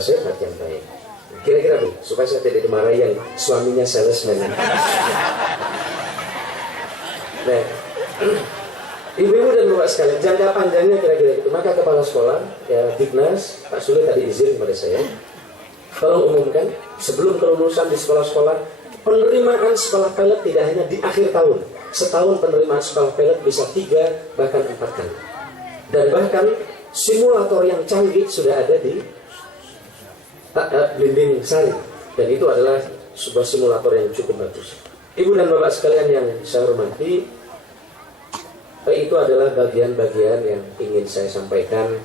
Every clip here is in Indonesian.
sehat yang baik. Kira-kira Bu, supaya saya tidak dimarahi yang suaminya salesman. Nah, ibu-ibu dan bapak sekalian, jangka panjangnya kira-kira itu. Maka kepala sekolah, ya Dignas, Pak Sule tadi izin kepada saya, tolong umumkan sebelum kelulusan di sekolah-sekolah, penerimaan sekolah pilot tidak hanya di akhir tahun. Setahun penerimaan sekolah pilot bisa 3 bahkan 4 kali. Dan bahkan simulator yang canggih sudah ada di Blimbing Sari, dan itu adalah sebuah simulator yang cukup bagus. Ibu dan bapak sekalian yang saya hormati, itu adalah bagian-bagian yang ingin saya sampaikan,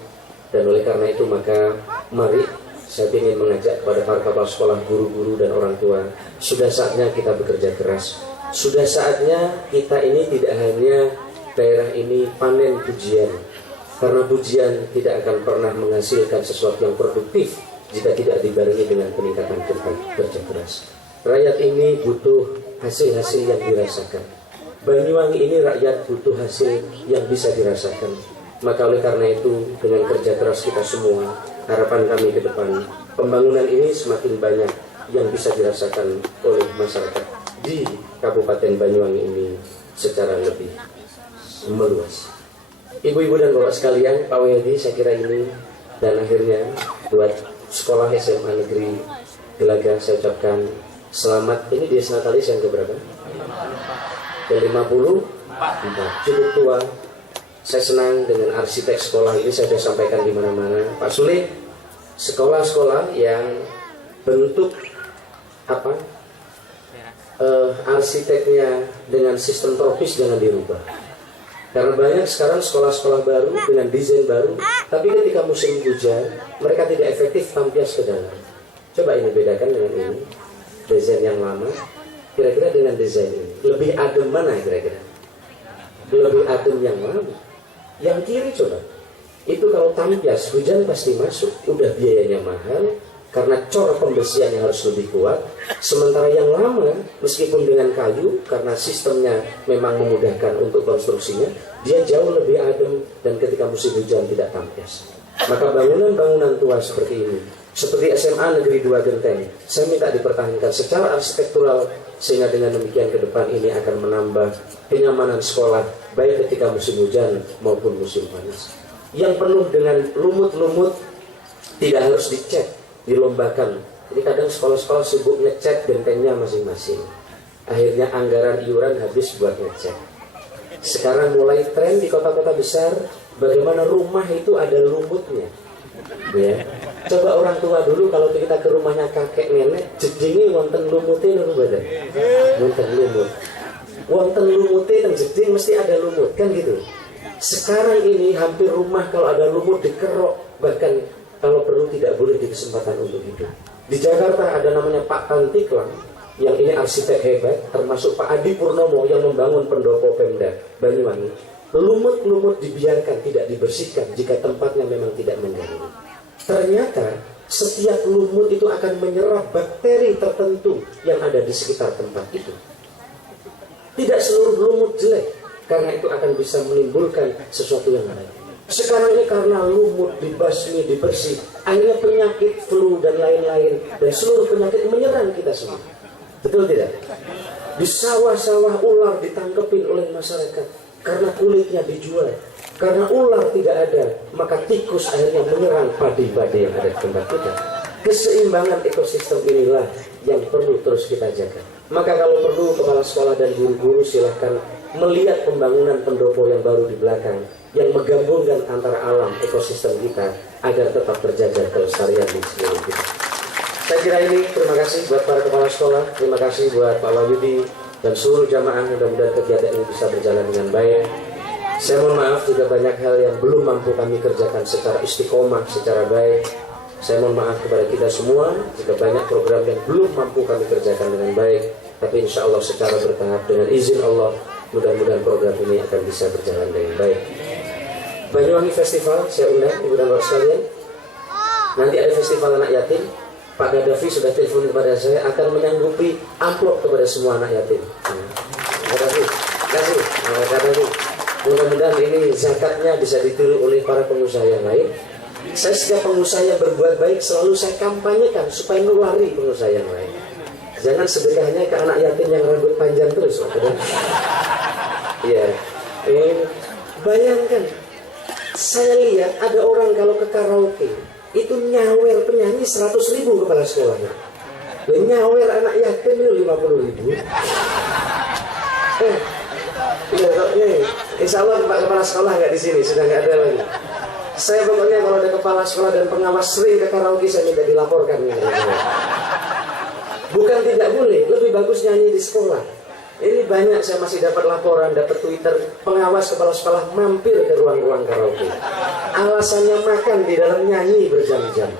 dan oleh karena itu maka mari saya ingin mengajak kepada para kepala sekolah, guru-guru dan orang tua, sudah saatnya kita bekerja keras. Sudah saatnya kita ini tidak hanya daerah ini panen pujian, karena pujian tidak akan pernah menghasilkan sesuatu yang produktif jika tidak dibarengi dengan peningkatan kerja keras. Rakyat ini butuh hasil-hasil yang dirasakan. Banyuwangi ini rakyat butuh hasil yang bisa dirasakan. Maka oleh karena itu, dengan kerja keras kita semua, harapan kami ke depan, pembangunan ini semakin banyak yang bisa dirasakan oleh masyarakat di Kabupaten Banyuwangi ini secara lebih meluas. Ibu-ibu dan bapak sekalian, Pak Wiyadi, saya kira ini, dan akhirnya buat sekolah SMA Negeri Gelaga saya ucapkan selamat. Ini dia Natalis yang keberapa? Ke-54, cukup tua. Saya senang dengan arsitek sekolah ini, saya sudah sampaikan di mana-mana. Pak Sule, sekolah-sekolah yang bentuk arsiteknya dengan sistem tropis jangan dirubah. Karena banyak sekarang sekolah-sekolah baru dengan desain baru, tapi ketika musim hujan, mereka tidak efektif tampias ke dalam. Coba ini bedakan dengan ini, desain yang lama, kira-kira dengan desain ini. Lebih adem mana kira-kira? Lebih adem yang lama. Yang kiri coba, itu kalau tampias, hujan pasti masuk, udah biayanya mahal, karena cor pembersihan yang harus lebih kuat. Sementara yang lama, meskipun dengan kayu, karena sistemnya memang memudahkan untuk konstruksinya, dia jauh lebih adem dan ketika musim hujan tidak tampias. Maka bangunan-bangunan tua seperti ini, seperti SMA Negeri 2 Genteng, saya minta dipertahankan secara arsitektural, sehingga dengan demikian ke depan ini akan menambah kenyamanan sekolah, baik ketika musim hujan maupun musim panas. Yang penuh dengan lumut-lumut tidak harus dicek, dilombakan. Jadi kadang sekolah-sekolah sibuk ngecek bentengnya masing-masing. Akhirnya anggaran iuran habis buat ngecek. Sekarang mulai tren di kota-kota besar, bagaimana rumah itu ada lumutnya. Ya. Coba orang tua dulu kalau kita ke rumahnya kakek nenek, jedingi wonten lumutnya badan. Wonten lumut. Wonten lumutnya dan jeding mesti ada lumut, kan gitu. Sekarang ini hampir rumah kalau ada lumut dikerok, bahkan kalau perlu tidak boleh di kesempatan untuk hidup. Di Jakarta ada namanya Pak Tantiklang, yang ini arsitek hebat, termasuk Pak Adi Purnomo yang membangun pendopo Pemda Banyuwangi. Lumut-lumut dibiarkan, tidak dibersihkan jika tempatnya memang tidak mengganggu. Ternyata setiap lumut itu akan menyerap bakteri tertentu yang ada di sekitar tempat itu. Tidak seluruh lumut jelek, karena itu akan bisa menimbulkan sesuatu yang lain. Sekarang ini karena lumut dibasmi, dibersih, akhirnya penyakit flu dan lain-lain, dan seluruh penyakit menyerang kita semua. Betul tidak? Di sawah-sawah ular ditangkepin oleh masyarakat karena kulitnya dijual. Karena ular tidak ada, maka tikus akhirnya menyerang padi-padi yang ada di tempat kita. Keseimbangan ekosistem inilah yang perlu terus kita jaga. Maka kalau perlu kepala sekolah dan guru-guru silahkan melihat pembangunan pendopo yang baru di belakang, yang menggabungkan antara alam ekosistem kita agar tetap terjaga kelestarian di seluruh kita. Saya kira ini, terima kasih buat para kepala sekolah, terima kasih buat Pak Wahyudi dan seluruh jamaah. Mudah-mudahan kegiatan ini bisa berjalan dengan baik. Saya mohon maaf jika banyak hal yang belum mampu kami kerjakan secara istiqomah, secara baik. Saya mohon maaf kepada kita semua jika banyak program yang belum mampu kami kerjakan dengan baik. Tapi insya Allah secara bertahap dengan izin Allah, mudah-mudahan program ini akan bisa berjalan dengan baik. Banyuwangi Festival, saya undang ibu dan bapak sekalian. Nanti ada festival anak yatim. Pak Gaddafi sudah telepon kepada saya akan menyanggupi amplop kepada semua anak yatim. Terima kasih. Mudah-mudahan ini zakatnya bisa ditiru oleh para pengusaha yang lain. Saya setiap pengusaha yang berbuat baik selalu saya kampanyekan supaya nulari pengusaha yang lain. Jangan sedekahnya ke anak yatim yang rambut panjang terus. Iya, bayangkan. Saya lihat ada orang kalau ke karaoke itu nyawer penyanyi 100.000 kepala sekolahnya. Dan nyawer anak yatim itu 50.000. Insya Allah Pak Kepala Sekolah nggak di sini, sudah nggak ada lagi. Saya pokoknya kalau ada kepala sekolah dan pengawas sering ke karaoke saya minta dilaporkan. Bukan tidak boleh, lebih bagus nyanyi di sekolah. Ini banyak saya masih dapat laporan, dapat Twitter, pengawas kepala sekolah mampir ke ruang-ruang karaoke. Alasannya makan di dalam nyanyi berjam-jam.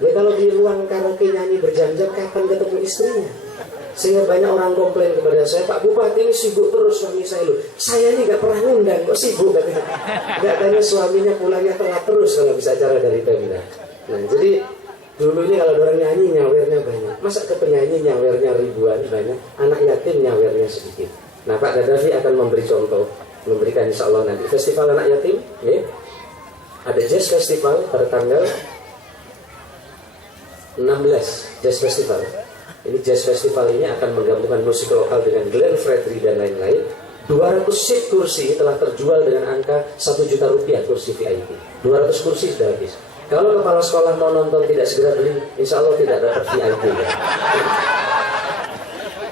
Ya kalau di ruang karaoke nyanyi berjam-jam, kapan ketemu istrinya? Sehingga banyak orang komplain kepada saya, Pak Bupati ini sibuk terus suami saya loh. Saya ini gak pernah ngundang, kok sibuk katanya. Katanya suaminya pulangnya telat terus kalau bisa acara dari Pemda. Nah jadi dulu ini kalau orang nyanyi nyawernya banyak. Masa ke penyanyi nyawernya ribuan banyak, anak yatim nyawernya sedikit. Nah Pak Gaddafi akan memberi contoh, memberikan insya Allah nanti festival anak yatim. Ya. Ada jazz festival pada tanggal 16 jazz festival. Ini jazz festival ini akan menggabungkan musik lokal dengan Glenn Fredly dan lain-lain. 200 seat kursi telah terjual dengan angka 1 juta rupiah kursi VIP. 200 kursi sudah habis. Kalau kepala sekolah mau nonton tidak segera beli, insya Allah tidak dapat VIP. Ya.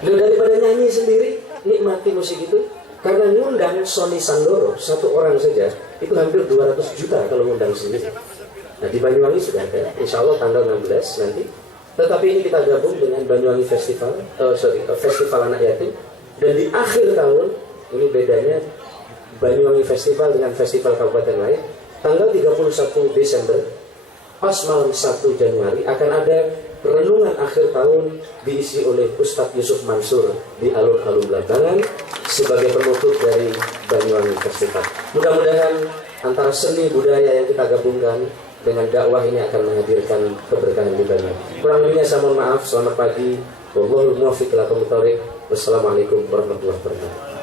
Daripada nyanyi sendiri, nikmati musik itu. Karena ngundang Sony Sandoro, satu orang saja, itu hampir 200 juta kalau ngundang sendiri. Nah di Banyuwangi sudah ada, insya Allah tanggal 16 nanti. Tetapi ini kita gabung dengan Banyuwangi Festival, Festival Anak Yatim. Dan di akhir tahun, ini bedanya Banyuwangi Festival dengan festival kabupaten lain. Tanggal 31 Desember, pas malam 1 Januari, akan ada renungan akhir tahun diisi oleh Ustadz Yusuf Mansur di alun-alun Belambangan sebagai penutup dari Banyuwangi Festival. Mudah-mudahan antara seni budaya yang kita gabungkan dengan dakwah ini akan menghadirkan keberkahan di Banyuwangi. Kurang lebihnya saya mohon maaf. Selamat pagi. Wallahul muwaffiq ila aqwamit thoriq. Wassalamualaikum warahmatullahi wabarakatuh.